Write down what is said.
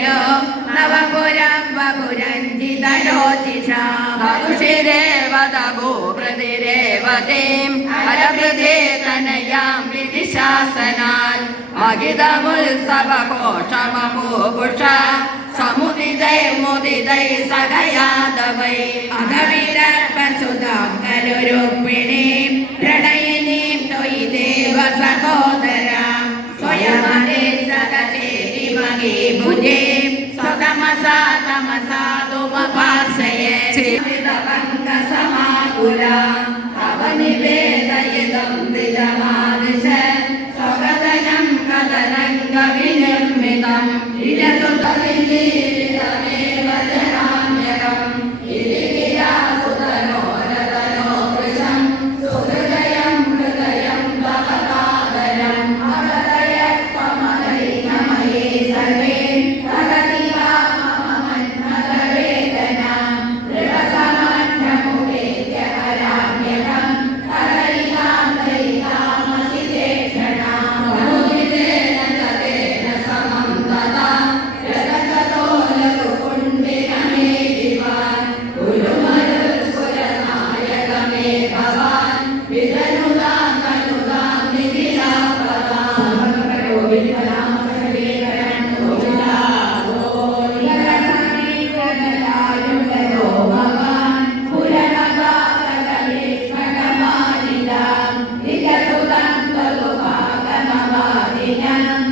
േണോ നവപുരം ഭൂപ്രതിരേവതീം ഹരഭൃതേ തനയാം വിധിശാസനാൽ മഹിതമുത്സവഘോഷമഭൂപുഷ സമുദിതൈ മുദിതൈ സഹയാദവൈ അകവിരപ്പസുതാം കരുരുപ്പിണി പ്രണയിനീം തൊയ്ദേവ സഹോദര സ്വയമേ സഹചേരി മകീ ഭുജേ അവനിവേദയിതം നിജമാനുഷ സ്വകതനം കഥനം കവിനിർമ്മിതം ഇരതുതലിലേ Adam